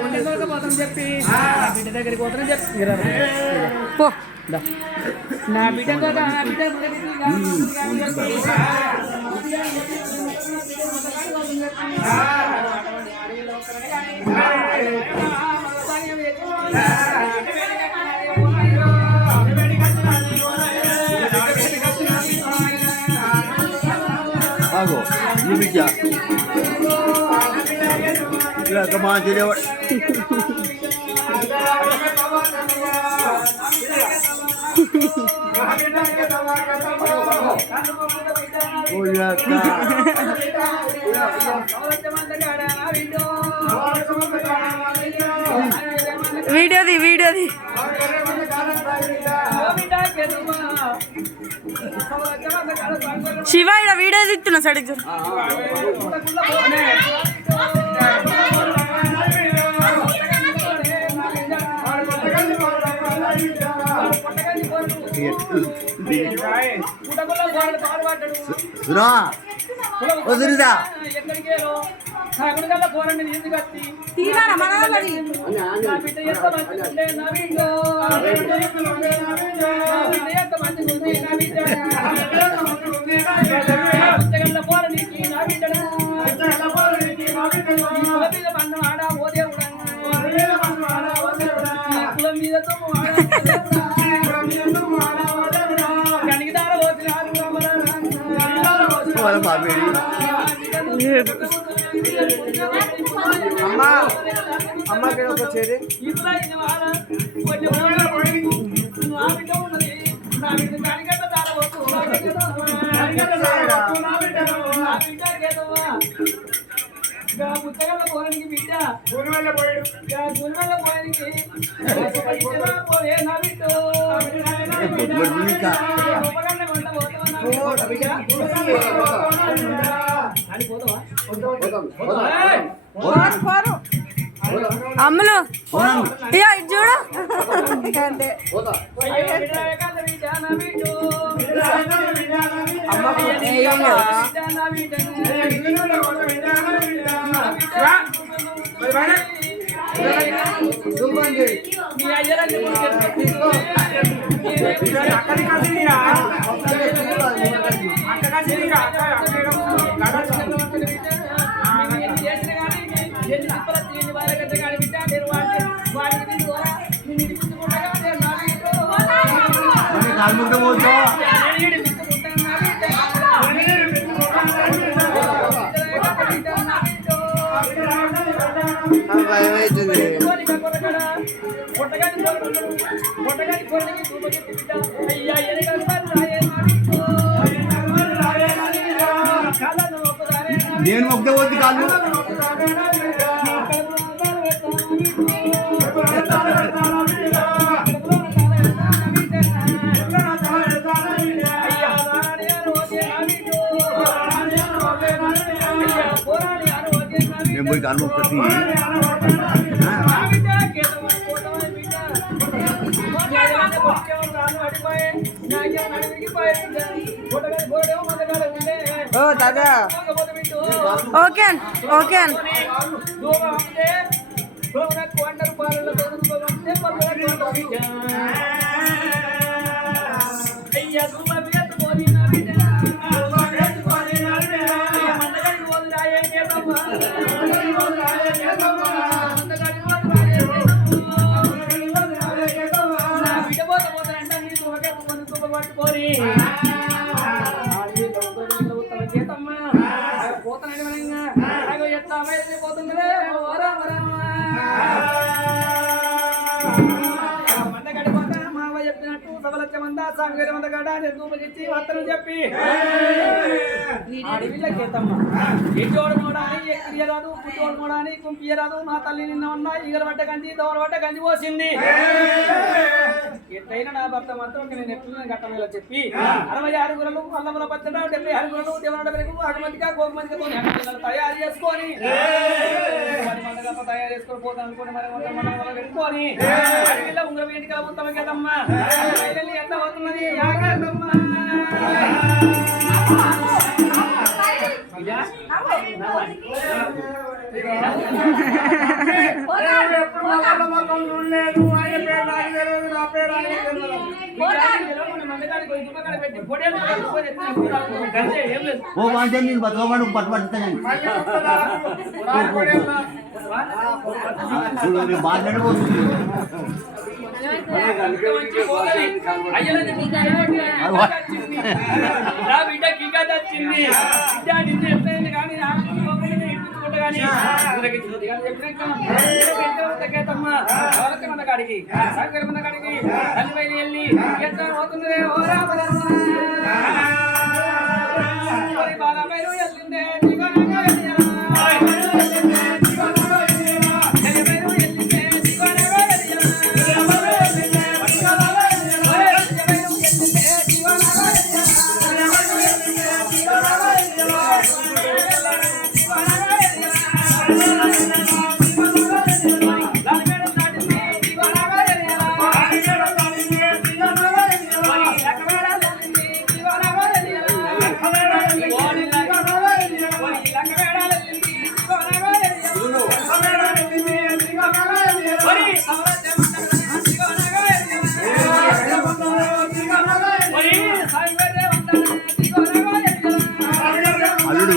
పోతాను చెప్పి బిడ్డ దగ్గరికి పోతానని చెప్పి నా బిడ్డ నా బిడ్డ ఆగో ఈ బిడ్డ ఇలా మా తెలియవాడు వీడియోది వీడియోది శివ ఇక్కడ వీడియో తీస్తున్నా సడిగ్గా తీరారా మన అమ్మా అమ్మకి వచ్చేది పుస్తకాల పోరానికి బిడ్డ అమ్మలు ఇక చూడు నేను మొక్క వద్దు కాదు నేను పోయి కాలు మొక్కతి ఓ దాదా ఓకే ఓకే చెప్పి ఎచ్చోడు మోడాని ఎక్కియరాదు పుట్టోడు మోడాని కుంపియరాదు నా తల్లి నిన్న ఉన్నా ఈగల పడ్డ గంజి దోర పడ్డ గంజి పోసింది ఎట్లయినా నా భర్త మాత్రం నేను ఎట్లా కట్టమేలా చెప్పి 66 గురలు అల్లముల పచ్చడ 76 గురలు దేవనాడ పెరుగు అగమతిగా గోగుమతితో తయారు చేసుకొని తయారు చేసుకొని పోతాను అనుకోండి మరి పెట్టుకొని అడవిలో ఉంగరం ఇంటికి మొత్తం కదమ్మా ఎంత అవుతున్నది యాగమ్మా ఎప్పుడు మా వాళ్ళ మొక్కలు చూడలేదు. ఆయన పేరు నాకు తెలియదు, నా పేరు ఆయన తెలియదు. ఓ అంటే నేను బతకవాడు పట్టుబడుతాను మళ్ళీ వస్తుందా? రాకపోడేమ్మా. నేను మాట్లాడబోతుంది బిడ్డ కింగా వచ్చింది బిడ్డ నిన్ను ఎప్పుడైంది కానీ కాడికి కాడికి తల్లి బయలు వెళ్ళి ఎట్లా పోతుంది బాగా బయలు వెళ్ళిందే అల్లుడు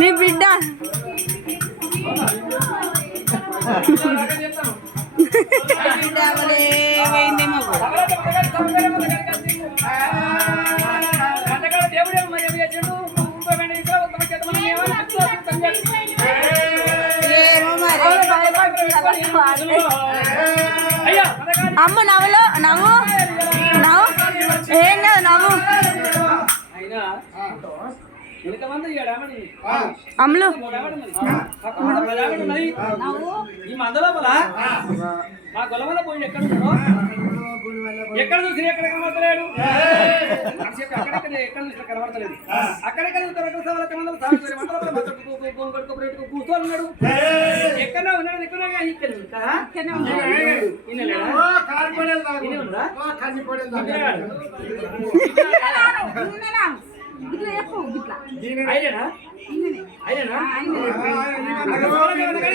నీ బిడ్డ అమ్మ నవ్వులో నవ్వు నవ్వు ఏం కాదు నవ్వు అమ్ములు ఈ మందలోపల మా గొల్లవల్ల పోయి ఎక్కడ చూసి ఎక్కడ కనబడతలేడు అక్కడెక్కడ ఎక్కడ చూసి కనబడతలేదు అక్కడెక్కడ కూర్చోన్నాడు ఎక్కడ ఉన్నాడు ఎక్కడ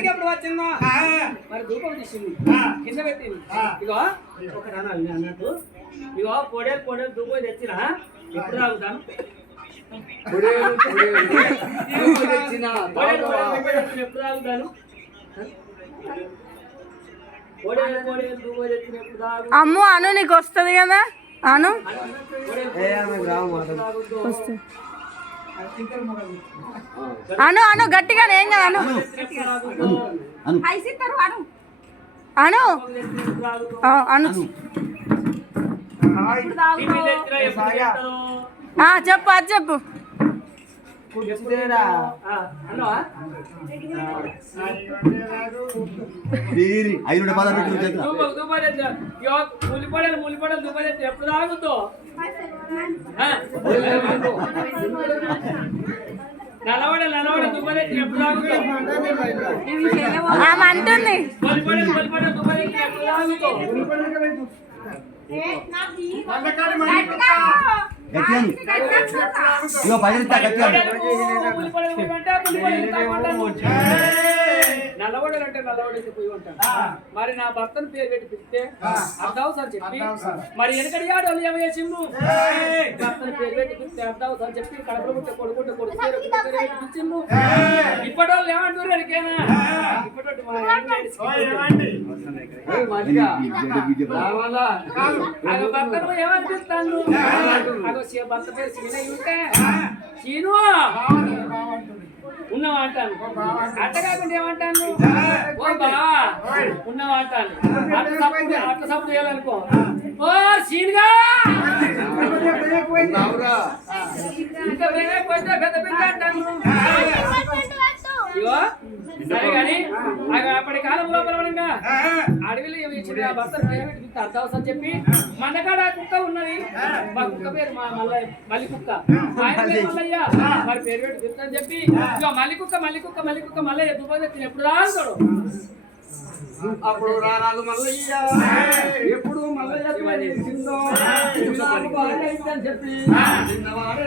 అప్పుడు వచ్చిందా మరి ధూపం తీసింది కింద పెట్టింది ఇగో ఒక అనాలి అన్నట్టు ఇగో పొడేలు ధూపం తెచ్చిన ఎప్పుడు తాగుతాను ఎప్పుడు తాగుతాను పొడేలు ధూపం తెచ్చిన ఎప్పుడు తాగు అమ్ము అను నీకు వస్తుంది కదా అను అను అను గట్టిగా ఏం కదా అను అను అను చెప్పు అది చెప్పు ఐదు పదహారు ములిపడలు దుబాయ్ ఎప్పుడు తాగుతో నలవడ దుబాయ్ ఎప్పుడు తాగుతో ఆమె అంటుంది దుబాయ్ ఎప్పుడు తాగుతో నల్లవడలు అంటే నల్లవడైతే పోయి ఉంటాను మరి నా భర్తను పేరు పెట్టి పిలిస్తే అర్ధవసరం చెప్పి మరి వెనకటి ఆడు వాళ్ళు ఏమో చేసిండు భర్తను పేరు పెట్టి పిలిస్తే అర్ధవసరం చెప్పి కడపలు పుట్టే కొడుకుంటే కొడుకు పిలిచిండు ఇప్పటి వాళ్ళు ఏమంటారు ఎడికేనా ఇప్పటి భర్తను ఏమనిపిస్తాను భర్త పేరు సీనయ్య ఉంటే సీను ఉన్నావా అంటాను అట్ట కాకుండా ఏమంటాను ఓ బావా ఉన్నావా అంటాను అట్లా సపోర్ట్ చేయాలనుకో ఓ సీన్గా ఇంకా పోతే పెద్ద పెద్ద అంటాను ఇగో సరే కానీ అప్పటి కాలం లోపల అడవిలో భర్తను పేరు పెట్టి పిలిస్తే అర్థవసరం చెప్పి మందకాడ కుక్క ఉన్నది మా కుక్క పేరు మా మల్లి కుక్క ఆయన పేరు మల్లయ్య మరి పేరు పెట్టి పిలుస్తాను చెప్పి ఇక మల్లి కుక్క మల్లయ్య దుబ్బతి ఎప్పుడు రాస్తాడు అప్పుడు రారాదు మల్లయ్య ఎప్పుడు మల్లయ్య పేరు తెలిసిందో నాకు బాగా ఇద్దని చెప్పి చిన్నవాడే